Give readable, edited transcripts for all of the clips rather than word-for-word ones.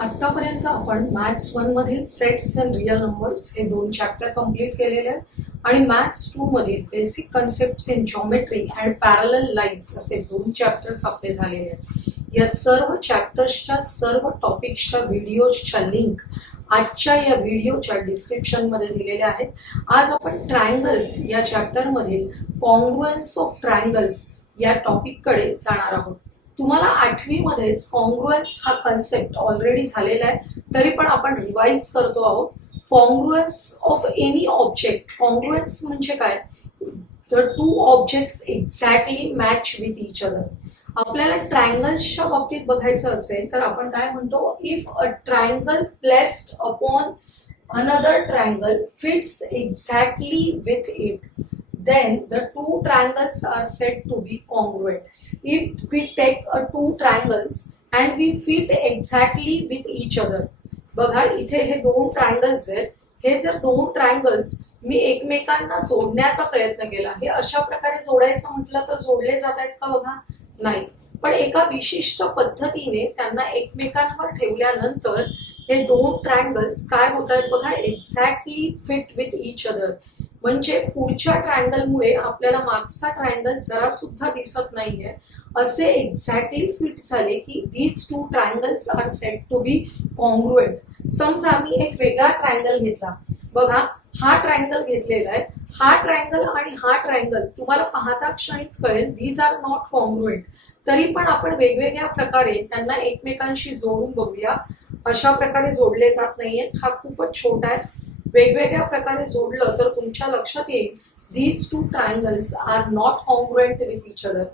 आतापर्यंत आपण मॅथ्स 1 मधील सेट्स अँड रियल नंबर्स हे 2 चॅप्टर कंप्लीट केलेले आहेत आणि मॅथ्स 2 मधील basic concepts in geometry and parallel lines असे 2 चॅप्टर्स आपले झालेले आहेत. या सर्व चॅप्टर्सच्या सर्व टॉपिक्सच्या व्हिडिओजच्या लिंक आजच्या या व्हिडिओच्या डिस्क्रिप्शन मध्ये दिलेल्या आहेत. आज आपण ट्रायंगल्स या चॅप्टर मधील कॉन्ग्रुएन्स ऑफ ट्रायंगल्स या टॉपिक कडे जाणार आहोत. तुम्हाला 8वी मध्येच कॉन्ग्रुएन्स हा कन्सेप्ट ऑलरेडी झालेला आहे, तरी पण आपण रिवाइज करतो आहोत. Congruence of any object. Congruence म्हणजे काय? The two objects exactly match with each other. आपल्याला ट्रायंगल्सच्या बाबतीत बघायचं असेल तर आपण काय म्हणतो, if a triangle placed upon another triangle fits exactly with it, then the two triangles are said to be congruent. If we take two triangles and we fit exactly with each other. बघा इथे हे दोन triangles आहेत. हे जर दोन triangles मी एकमेकांना जोडण्याचा प्रयत्न केला, हे अशा प्रकारे जोडायचं म्हटलं तर जोडले जात आहेत का? बघा नाही. पण एका विशिष्ट पद्धतीने त्यांना एकमेकांवर ठेवल्यानंतर हे दोन ट्रायंगल्स काय होत आहेत बघा, exactly fit with each other. म्हणजे पुढच्या ट्रायंगलमुळे आपल्याला मागचा ट्रायंगल जरा सुद्धा दिसत नाहीये, असे एक्झॅक्टली फिट झाले की these two triangles are said to be congruent. समजा मी एक वेगळा ट्रायंगल घेतला. बघा हा ट्रायंगल घेतलेला आहे. हा ट्रायंगल आणि हा ट्रायंगल तुम्हाला पाहता क्षणीच कळेल दीज आर नॉट कॉन्ग्रुएंट. तरी पण आपण वेगवेगळ्या प्रकारे त्यांना एकमेकांशी जोडून बघूया. अशा प्रकारे जोडले जात नाहीयेत. हा खूपच छोटा आहे. वेगवेगळ्या प्रकारे जोडलं तर तुमच्या लक्षात येईल these two triangles are not congruent with each other.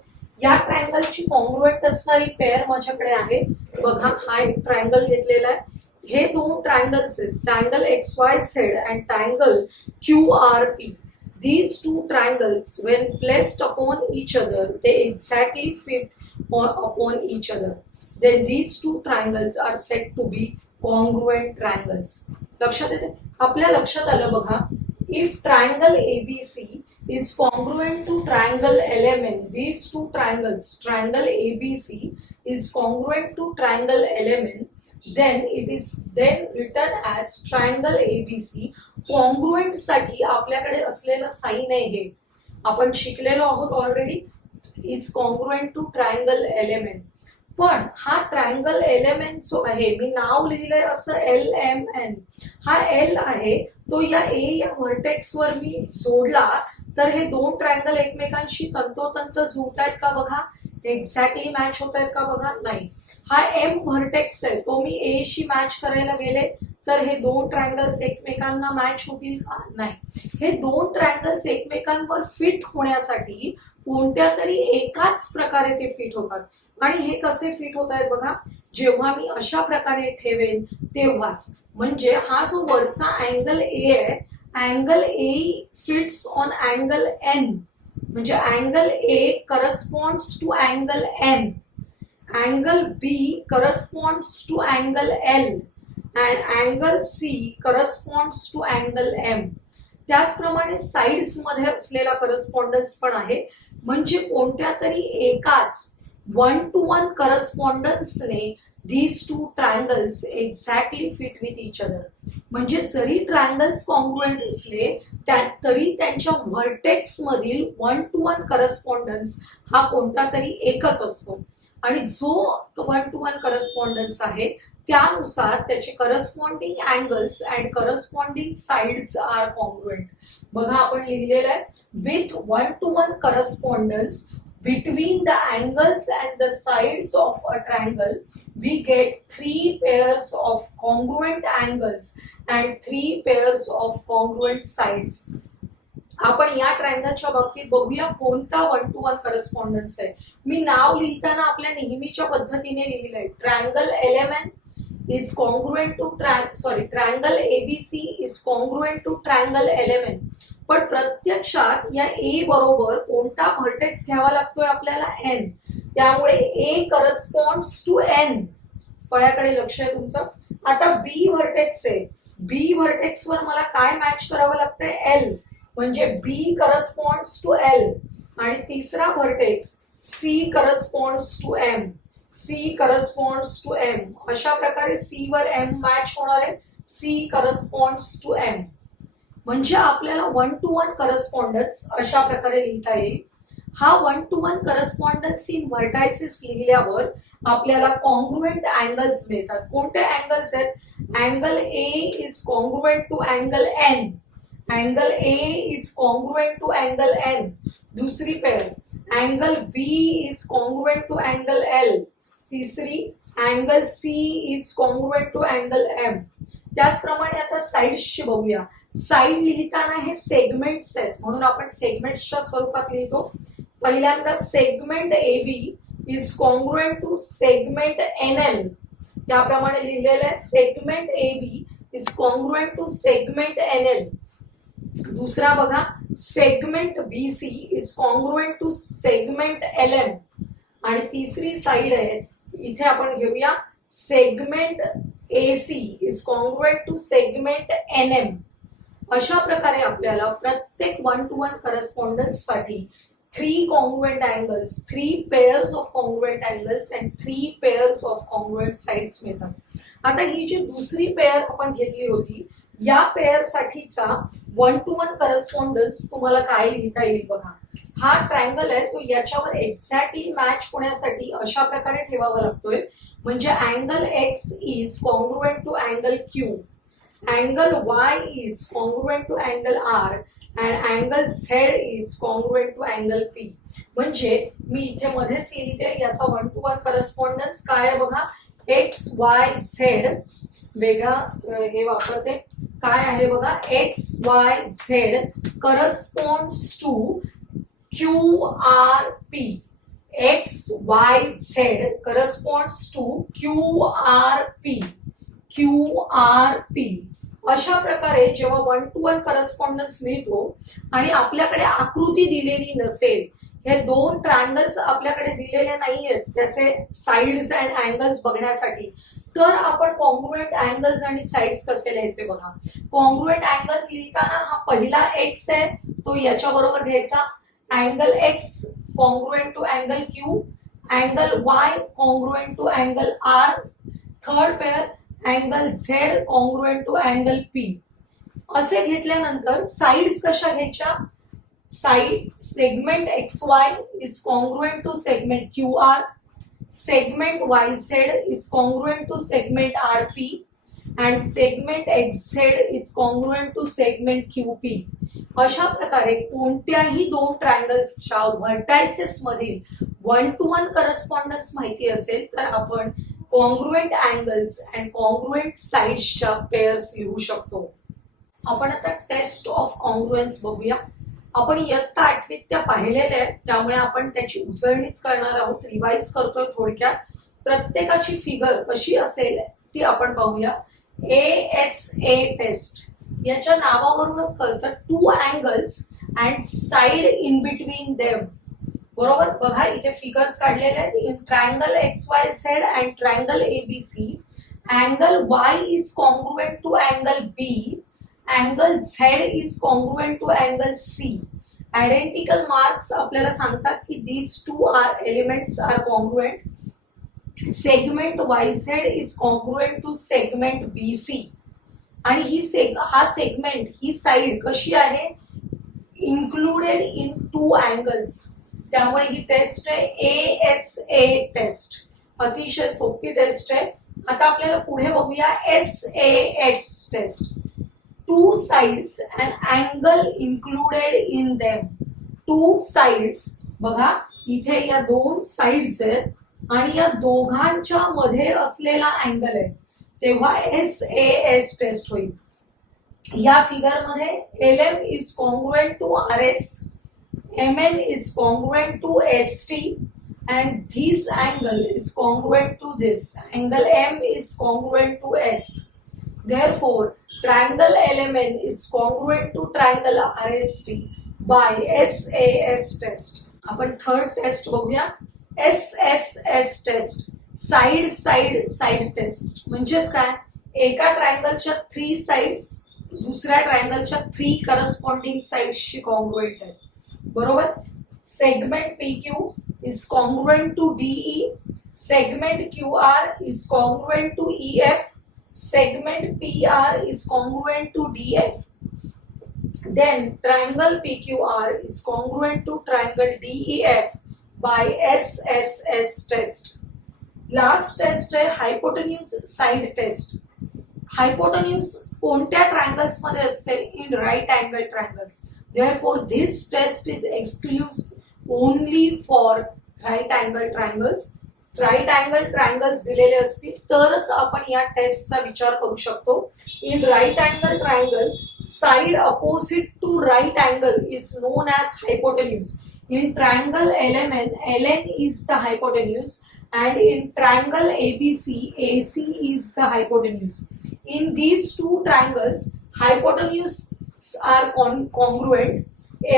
या ट्रायंगलची कॉन्ग्रुएंट असणारी पेअर माझ्याकडे आहे. बघा हा एक ट्रायंगल घेतलेला आहे. हे दोन ट्रायंगल्स आहेत, triangle XYZ and triangle QRP. These two triangles, when placed upon each other, they exactly fit upon each other. Then these two triangles are said to be congruent triangles. लक्षात येते? आपल्या लक्षात आलं बघा, if triangle ABC is congruent to triangle LMN, these two triangles, triangle ABC is congruent to triangle LMN, then it is then written as triangle ABC. congruent साठी आपल्याकडे असलेलं sign आहे हे आपण शिकलेलो आहोत already. Is congruent to triangle LMN. पण हा ट्रायंगल LMN जो आहे, मी नाव लिहिलंय असं LMN. हा L आहे तो या A या व्हर्टेक्स वर मी जोडला तर हे दोन ट्रायंगल एकमेकांशी तंतोतंत जुळतायत का? बघा एक्झॅक्टली मॅच होत आहेत का? बघा नाही. हा M व्हर्टेक्स आहे तो मी A शी मॅच करायला गेले तर हे दोन ट्रायंगल्स एकमेकांना मॅच होतील का? नाही. हे दोन ट्रायंगल्स एकमेकांवर फिट होण्यासाठी कोणत्या तरी एकाच प्रकारे ते फिट होतात. आणि हे कसे फिट होत आहेत बघा, जेव्हा मी अशा प्रकारे ठेवेन तेव्हाच. म्हणजे हा जो वरचा अँगल A आहे, angle A fits on angle N. म्हणजे angle A corresponds to angle N, angle B corresponds to angle L and angle C corresponds to angle M. त्याचप्रमाणे साइड्स मध्ये असलेला करस्पॉन्डन्स पण आहे. म्हणजे कोणत्या तरी एकाच 1-to-1 करस्पॉन्डन्सने these two triangles exactly fit with each other. म्हणजे जरी ट्रायंगल्स कॉन्ग्रुएंट असले तरी त्यांच्या व्हर्टेक्स मधील 1-to-1 करस्पॉन्डन्स हा कोणता तरी एकच असतो. आणि जो 1-to-1 करस्पॉन्डन्स आहे त्यानुसार त्याचे corresponding angles and corresponding sides are congruent. बघा आपण लिहिलेलं आहे, with 1-to-1 correspondence between the angles and the sides of a triangle we get 3 pairs of congruent angles and 3 pairs of congruent sides. आपण या ट्रायंगलच्या बाबतीत बघूया कोणता 1-to-1 करस्पॉन्डन्स आहे. मी नाव लिहिताना आपल्या नेहमीच्या पद्धतीने लिहिलंय, triangle LMN is congruent to triangle ABC is congruent to triangle LMN. पण प्रत्यक्षात या A बरोबर कोणता व्हर्टेक्स घ्यावा लागतोय आपल्याला? N. त्यामुळे A करस्पॉन्ड्स टू N. फळ्याकडे लक्ष आहे तुमचं. आता B व्हर्टेक्स आहे. B व्हर्टेक्स वर मला काय मॅच करावं लागतंय? L. म्हणजे B करस्पॉन्ड्स टू L. आणि तिसरा vertex C corresponds to M. C corresponds to M. अशा प्रकारे C वर M मॅच होणार आहे. C corresponds to M. म्हणजे आपल्याला 1 to 1 करस्पॉन्डन्स अशा प्रकारे लिहिता येईल. हा 1 to 1 करस्पॉन्डन्स इन व्हर्टायसेस लिहिल्यावर आपल्याला कॉन्ग्रुएंट अँगल्स मिळतात. कोणते अँगल्स आहेत? Angle A is congruent to angle N. Angle A is congruent to angle N. दुसरी pair angle B is congruent to angle L. तिसरी angle C is congruent to angle M. त्याचप्रमाणे आता साइड्सची बघूया. Side लिहिताना हे segments आहेत म्हणून आपण सेगमेंट्सच्या स्वरूपात लिहितो. पहिल्यांदा segment AB is congruent to segment NL. त्याप्रमाणे लिहिलेलं आहे segment AB is congruent to segment NL. दुसरा बघा segment BC is congruent to segment LM. आणि तिसरी साइड आहे इथे आपण घेऊया segment AC is congruent to segment NM. अशा प्रकारे आपल्याला प्रत्येक 1 to 1 करस्पॉन्डन्स साठी 3 congruent angles, 3 pairs of congruent angles and 3 pairs of congruent sides मिळतात. आता ही जी दुसरी पेयर आपण घेतली होती या पेयर साठीचा 1 to 1 करस्पॉन्डन्स तुम्हाला काय लिहिता येईल बघा. हा ट्रायंगल आहे तो याच्यावर एक्झॅक्टली मॅच होण्यासाठी अशा प्रकारे ठेवावा लागतोय. म्हणजे angle X is congruent to angle Q, angle Y is congruent to angle R and angle Z is congruent to angle P. म्हणजे मी इथे मध्येच लिहिते याचा 1 to 1 करस्पॉन्डन्स काय आहे बघा. X Y Z वेगळा हे वापरते काय आहे बघा. X Y Z corresponds to QR P. X Y Z corresponds to QR P. QRP. अशा प्रकारे जेव्हा 1 to 1 करस्पॉन्डन्स मिळतो आणि आपल्याकडे आकृती दिलेली नसेल, हे 2 ट्रायंगल्स आपल्याकडे दिलेले नाहीयेत त्याचे साइड्स अँड अँगल्स बघण्यासाठी, तर आपण कॉन्ग्रुएंट अँगल्स आणि साइड्स कसे लिहायचे बघा. कॉन्ग्रुएंट अँगल्स लिहिताना हा पहिला X आहे तो याच्या बरोबर घ्यायचा. Angle X congruent to angle Q, angle Y congruent to angle R. Third pair angle Z congruent to angle P. असे घेतल्यानंतर साइड्स कशा घ्यायच्या. Side segment XY is congruent to segment QR, segment YZ is congruent to segment RP and segment XZ is congruent to segment QP. अशा प्रकारे कोणत्याही 2 ट्रायंगल्सच्या vertices मधील 1 to 1 correspondence माहिती असेल तर आपण कॉन्ग्रुएंट अँगल्स अँड कॉन्ग्रुएंट साइड्सच्या पेयर्स लिहू शकतो. आपण आता टेस्ट ऑफ कॉन्ग्रुएन्स बघूया. आपण इयत्ता 8वीत त्या पाहिलेल्या आहेत त्यामुळे आपण त्याची उजळणीच करणार आहोत. रिवाइज करतोय थोडक्यात. प्रत्येकाची फिगर कशी असेल ती आपण पाहूया. ASA टेस्ट याच्या नावावरूनच कळतं 2 angles and side in between them. बरोबर बघा इथे फिगर्स काढलेले आहेत. In triangle XYZ and triangle ABC angle Y is congruent to angle B, angle Z is congruent to angle C. Identical marks आपल्याला सांगतात की these 2 elements are congruent. Segment YZ is congruent to segment BC. आणि हा segment ही side कशी आहे. Included in 2 angles. त्यामुळे ही टेस्ट आहे ASA टेस्ट. अतिशय सोपी टेस्ट आहे. आता आपल्याला पुढे बघूया SAS test. 2 sides and angle included in them. 2 sides बघा इथे या 2 साइड्स आहेत आणि या दोघांच्या मध्ये असलेला अँगल आहे तेव्हा SAS टेस्ट होईल. या फिगर मध्ये LM is congruent to RS, MN is congruent to ST and this angle is congruent to this. Angle M is congruent to S. Therefore, triangle LMN is congruent to triangle RST by SAS test. आपण third test बघूया. SSS test. Side test. म्हणजेच काय. एका ट्रायंगलच्या 3 sides दुसऱ्या ट्रायंगलच्या 3 corresponding साइड्सशी congruent आहेत. बरोबर. Segment PQ is congruent to DE segment QR is congruent to EF, segment PR is congruent to DF. Then triangle PQR is congruent to triangle DEF by SSS test. Last test है hypotenuse side test. Hypotenuse कोणत्या triangles मध्ये असते? In right angle triangles. Therefore this test is exclusive only for right angle triangles. Right angle triangles दिलेले असतील तरच आपण या टेस्टचा विचार करू शकतो. In right angle triangle side opposite to right angle is known as hypotenuse. In triangle LMN, LN is the hypotenuse, and in triangle ABC, AC is the hypotenuse. In these two triangles, hypotenuses are congruent.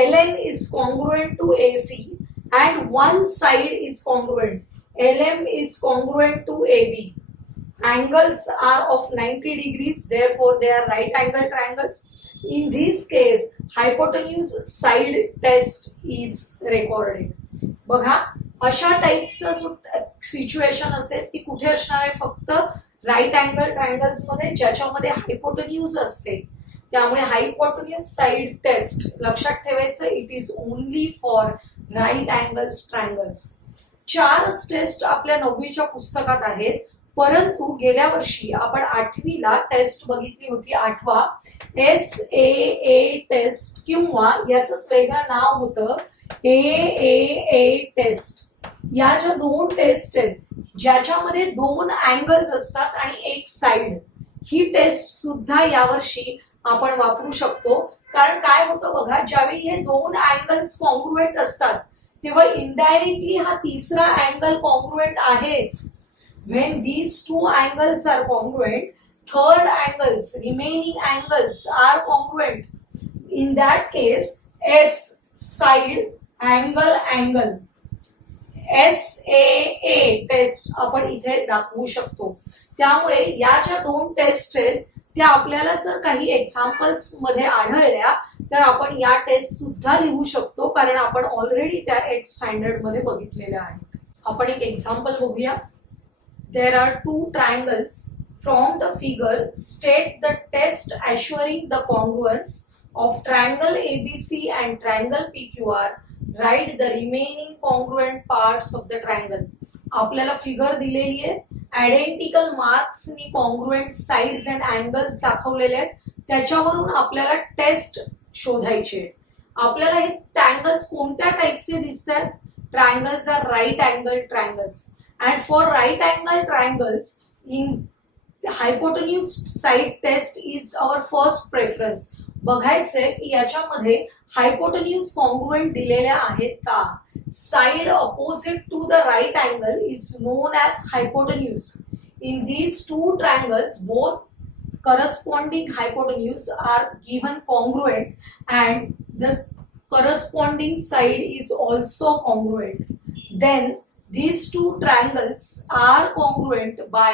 LN is congruent to AC, and one side is congruent. LM is congruent to AB. Angles are of 90 degrees, therefore they are right angle triangles. In this case, hypotenuse side test is recorded. बघा अशा टाइपचं जो situation असेल ती कुठे असणार आहे? फक्त right angle triangles मध्ये ज्याच्यामध्ये हायपोटेन्यूज असते. त्यामुळे हायपोटेन्यूज साइड टेस्ट लक्षात ठेवायचं. It is only for right angles triangles. 4 test आपल्या 9वीच्या पुस्तकात आहेत, परंतु गेल्या वर्षी आपण 8वीला टेस्ट बघितली होती. 8वा SAA टेस्ट किंवा याचंच वेगळं नाव होतं AAA टेस्ट. या ज्या 2 टेस्ट आहेत ज्याच्यामध्ये 2 अँगल्स असतात आणि एक साइड, ही टेस्ट सुद्धा यावर्षी आपण वापरू शकतो. कारण काय होतं बघा, ज्यावेळी हे 2 अँगल्स कॉन्ग्रुएंट असतात तेव्हा इनडायरेक्टली हा तिसरा अँगल कॉन्ग्रुएंट आहेच. When these two angles are congruent, third angles, remaining angles are congruent. In that case, S side angle SAA test आपण इथे दाखवू शकतो. त्यामुळे या ज्या 2 टेस्ट आहेत त्या आपल्याला जर काही एक्झाम्पल्स मध्ये आढळल्या तर आपण या टेस्ट सुद्धा लिहू शकतो, कारण आपण ऑलरेडी त्या 8th स्टँडर्ड मध्ये बघितलेल्या आहेत. आपण एक एक्झाम्पल बघूया. There are 2 triangles. From the figure, state the test assuring the congruence of triangle ABC and triangle PQR. Write the remaining congruent parts of the triangle. आपल्याला फिगर दिलेली आहे. आयडेंटिकल मार्क्सनी कॉन्ग्रुएंट साइड्स अँड अँगल्स दाखवलेले आहेत. त्याच्यावरून आपल्याला taste शोधायची आहे. आपल्याला हे ट्रायंगल्स कोणत्या टाइपचे दिसतात? Triangles are right angle triangles. And for right angle triangles, in hypotenuse side test is our first preference. बघायचंय की याच्यामध्ये हायपोटेन्यूज कॉन्ग्रुएंट दिलेल्या आहेत का? Side opposite to the right angle is known as hypotenuse. In these 2 triangles, both corresponding hypotenuse are given congruent and the corresponding side is also congruent. Then these 2 triangles are congruent by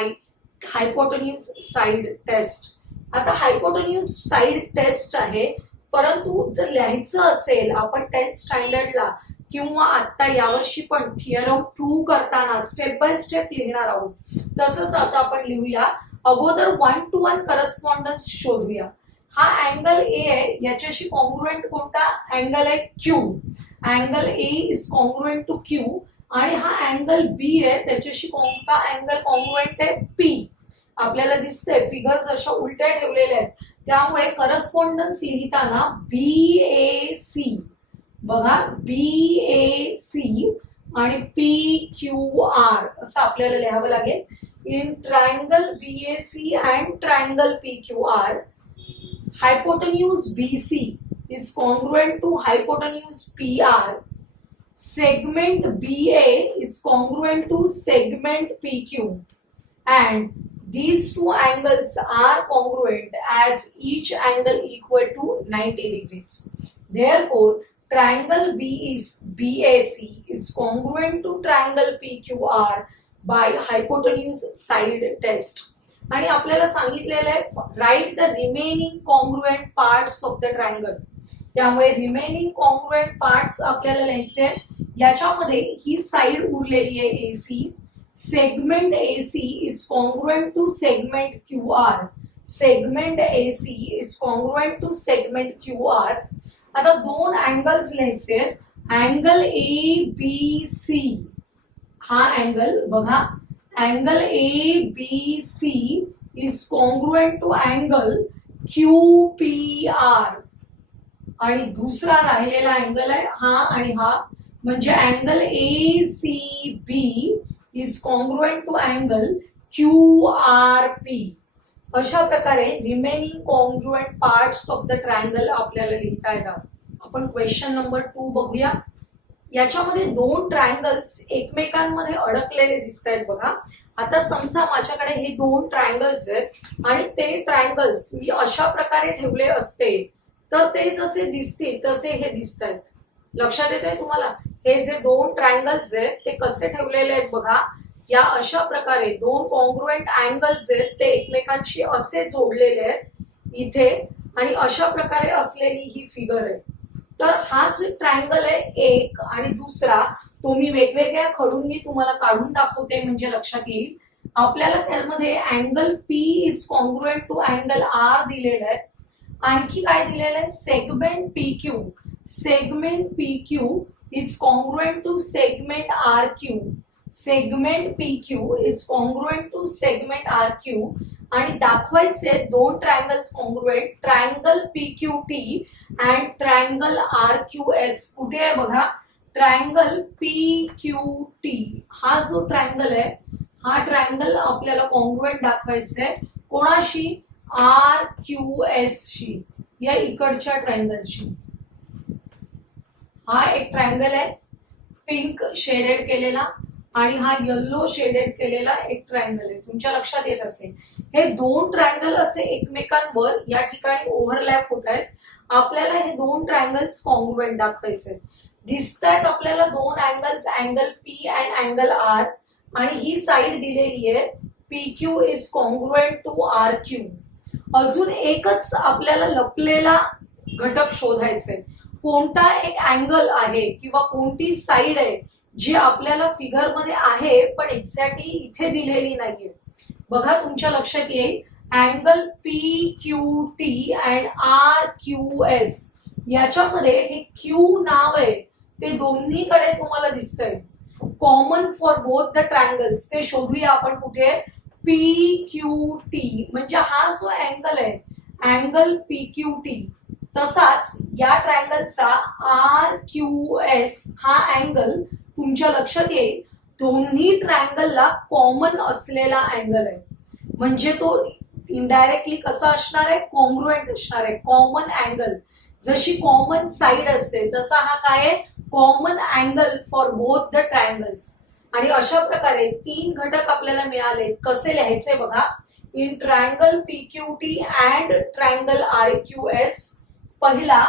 hypotenuse side test. आता hypotenuse side test आहे, परंतु जर लिहायचं असेल आपण 10th स्टँडर्डला किंवा आता यावर्षी पण थिअरम प्रूव्ह करताना स्टेप बाय स्टेप लिहिणार आहोत. तसंच आता आपण लिहूया. अगोदर 1 to 1 करस्पॉन्डन्स शोधूया. हा अँगल ए आहे, याच्याशी कॉन्ग्रुएंट कोणता अँगल आहे? Q. Angle A is congruent to Q. आणि हा अँगल बी आहे, त्याच्याशी कोणता अँगल कॉन्ग्रुएंट आहे? पी. आपल्याला दिसतंय फिगर्स अशा उलट्या ठेवलेल्या आहेत, त्यामुळे करस्पॉन्डन्स लिहिताना BAC बघा, BAC आणि PQR असं आपल्याला लिहावं लागेल. In triangle BAC and triangle PQR, hypotenuse BC is congruent to hypotenuse PR. Segment BA is congruent to segment PQ, and these 2 angles are congruent as each angle equal to 90 degrees. Therefore, triangle BAC is congruent to triangle PQR by hypotenuse side test. आणि आपल्याला सांगितलेलं आहे write the remaining congruent parts of the triangle. त्यामुळे remaining congruent parts आपल्याला लिहायचे. याच्यामध्ये ही side उरलेली आहे AC, segment AC is congruent to segment QR. Segment AC is congruent to segment QR. आता दोन अँगल्स लिहायचे. अँगल ABC हा अँगल बघा, angle ABC is congruent to angle QPR. आणि दुसरा राहिलेला अँगल आहे हा आणि हा, म्हणजे angle ACB is congruent to angle QRP. अशा प्रकारे remaining congruent parts of the triangle आपल्याला लिहिता येतात. आपण क्वेश्चन नंबर 2 बघूया. याच्यामध्ये दोन ट्रायंगल्स एकमेकांमध्ये अडकलेले दिसत आहेत बघा. आता समजा माझ्याकडे हे दोन ट्रायंगल्स आहेत आणि ते ट्रायंगल्स मी अशा प्रकारे ठेवले असते तर ते जसे दिसतील तसे हे दिसत आहेत. लक्षात येतंय तुम्हाला? हे जे दोन ट्रायंगल्स आहेत ते कसे ठेवलेले आहेत बघा. या अशा प्रकारे दोन कॉन्ग्रुएंट अँगल्स आहेत ते एकमेकांशी असे जोडलेले आहेत इथे, आणि अशा प्रकारे असलेली ही फिगर आहे. तर हा जो ट्रायंगल आहे एक आणि दुसरा, तो मी वेगवेगळ्या खडूंनी तुम्हाला काढून दाखवते म्हणजे लक्षात येईल. आपल्याला त्यामध्ये angle P is congruent to angle R दिलेला आहे. आणखी काय दिलेलं आहे? Segment PQ. Segment PQ is congruent to segment RQ. Segment PQ is congruent to segment RQ. आणि दाखवायचे दोन ट्रायंगल्स congruent, triangle PQT and triangle RQS. कुठे आहे बघा? ट्रायंगल PQT हा जो ट्रायंगल आहे हा ट्रायंगल आपल्याला कॉन्ग्रुएंट दाखवायचंय कोणाशी? RQS शी, या इकडच्या ट्रायंगलशी. हा एक ट्रायंगल आहे पिंक शेडेड केलेला आणि हा येलो शेडेड केलेला एक ट्रायंगल आहे. तुमच्या लक्षात येत असेल हे दोन ट्रायंगल असे एकमेकांवर या ठिकाणी ओव्हरलॅप होत आहेत. आपल्याला हे दोन ट्रायंगल्स कॉन्ग्रुएंट दाखवायचे दिसतायत. आपल्याला दोन angles, angle P and angle R, आणि ही साइड दिलेली आहे PQ is congruent to RQ. अजून एकच आपल्याला लपलेला घटक शोधायचे. कोणता एक अँगल आहे किंवा कोणती साइड आहे जी आपल्याला फिगर मध्ये आहे पण एक्झॅक्टली इथे दिलेली नाहीये. बघा तुमच्या लक्षात येईल अँगल PQT अँड RQS याच्यामध्ये हे Q नाव आहे ते दोन्हीकडे तुम्हाला दिसतंय. Common for both the triangles ते शोधूया आपण. कुठे? PQT म्हणजे हा जो अँगल आहे अँगल PQT, तसाच या ट्रायंगलचा RQS हा अँगल तुमच्या लक्षात येईल दोन्ही ट्रायंगलला कॉमन असलेला अँगल आहे. म्हणजे तो इनडायरेक्टली कसा असणार आहे? कॉन्ग्रुएंट असणार आहे. कॉमन अँगल, जशी कॉमन साइड असते तसा हा काय आहे? Common angle for both the triangles. आणि अशा प्रकारे तीन घटक आपल्याला मिळाले. कसे लिहायचे बघा? In triangle PQT and triangle RQS, पहिला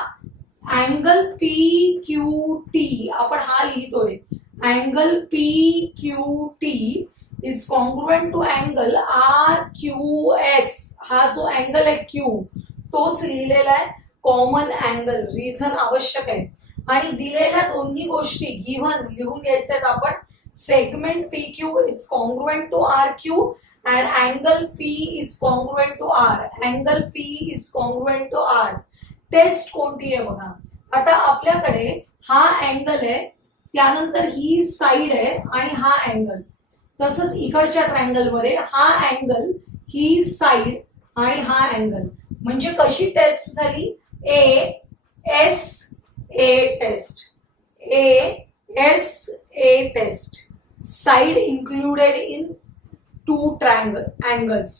अँगल PQT आपण हा लिहितोय. Angle PQT is congruent to angle RQS. हा जो अँगल आहे Q तोच लिहिलेला आहे कॉमन अँगल. रिझन आवश्यक आहे. आणि दिलेल्या दोन्ही गोष्टी गिव्हन लिहून घ्यायच्यात आपण. Segment PQ is congruent to RQ and angle P is congruent to R. Angle P is congruent to R. Test कोणती आहे बघा? आता आपल्याकडे हा अँगल आहे, त्यानंतर ही साइड आहे आणि हा अँगल. तसंच इकडच्या ट्रायंगल मध्ये हा अँगल, ही साइड आणि हा अँगल. म्हणजे कशी टेस्ट झाली? A test. A test. Side included in two triangle angles.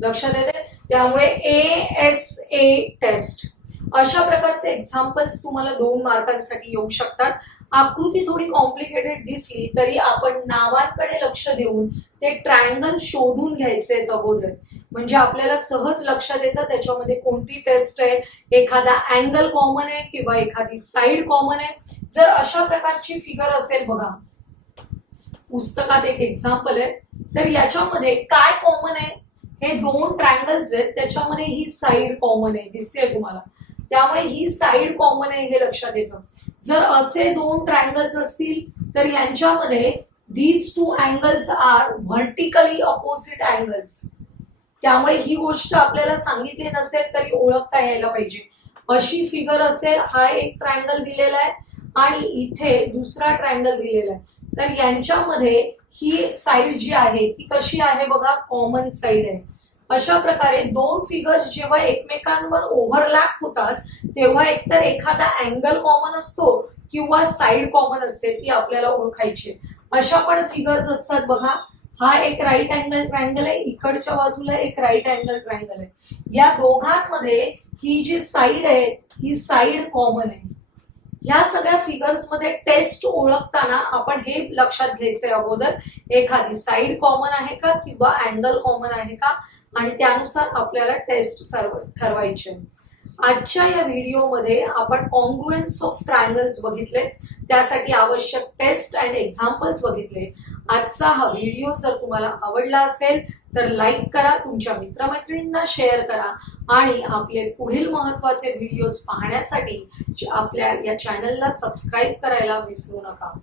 लक्षात येते? त्यामुळे A टेस्ट. अशा प्रकारचे एक्झाम्पल्स तुम्हाला 2 मार्कांसाठी येऊ शकतात. आकृती थोडी कॉम्प्लिकेटेड दिसली तरी आपण नावांकडे लक्ष देऊन ते ट्रायंगल शोधून घ्यायचे अगोदर, म्हणजे आपल्याला सहज लक्षात येतं त्याच्यामध्ये कोणती टेस्ट आहे. एखादा अँगल कॉमन आहे किंवा एखादी साइड कॉमन आहे. जर अशा प्रकारची फिगर असेल बघा पुस्तकात एक एक्झाम्पल आहे, तर याच्यामध्ये काय कॉमन आहे? हे दोन ट्रायंगल्स आहेत त्याच्यामध्ये ही साइड कॉमन आहे, दिसते तुम्हाला. त्यामुळे ही साइड कॉमन आहे हे लक्षात येतं. जर असे दोन ट्रायंगल्स असतील तर यांच्यामध्ये these two angles are vertically opposite angles. त्यामुळे ही गोष्ट आपल्याला सांगितली नसेल तरी ओळखता यायला पाहिजे. अशी फिगर असेल, हा एक ट्रायंगल दिलेला आहे आणि इथे दुसरा ट्रायंगल दिलेला आहे, तर यांच्यामध्ये ही साइड जी आहे ती कशी आहे बघा, कॉमन साइड आहे. अशा प्रकारे दोन फिगर्स जेव्हा एकमेकांवर ओव्हरलॅप होतात तेव्हा एकतर एखादा अँगल कॉमन असतो किंवा साइड कॉमन असते, ती आपल्याला ओळखायची. अशा पण फिगर्स असतात बघा, हा एक राईट अँगल ट्रायंगल आहे, इकडच्या बाजूला एक राईट अँगल ट्रायंगल आहे. या दोघांमध्ये ही जी साइड आहे ही साइड कॉमन आहे. या सगळ्या फिगर्स मध्ये टेस्ट ओळखताना आपण हे लक्षात घ्यायचंय अगोदर, एखादी साइड कॉमन आहे का किंवा अँगल कॉमन आहे का, आणि त्यानुसार आपल्याला टेस्ट सर्व ठरवायचे. आजच्या या व्हिडिओमध्ये आपण कॉन्ग्रुएन्स ऑफ ट्रायंगल्स बघितले, त्यासाठी आवश्यक टेस्ट अँड एक्झाम्पल्स बघितले. आजचा हा व्हिडिओ जर तुम्हाला आवडला असेल तर लाईक करा, तुमच्या मित्रमैत्रिणींना शेअर करा आणि आपले पुढील महत्त्वाचे व्हिडिओज पाहण्यासाठी आपल्या या चॅनलला सबस्क्राईब करायला विसरू नका.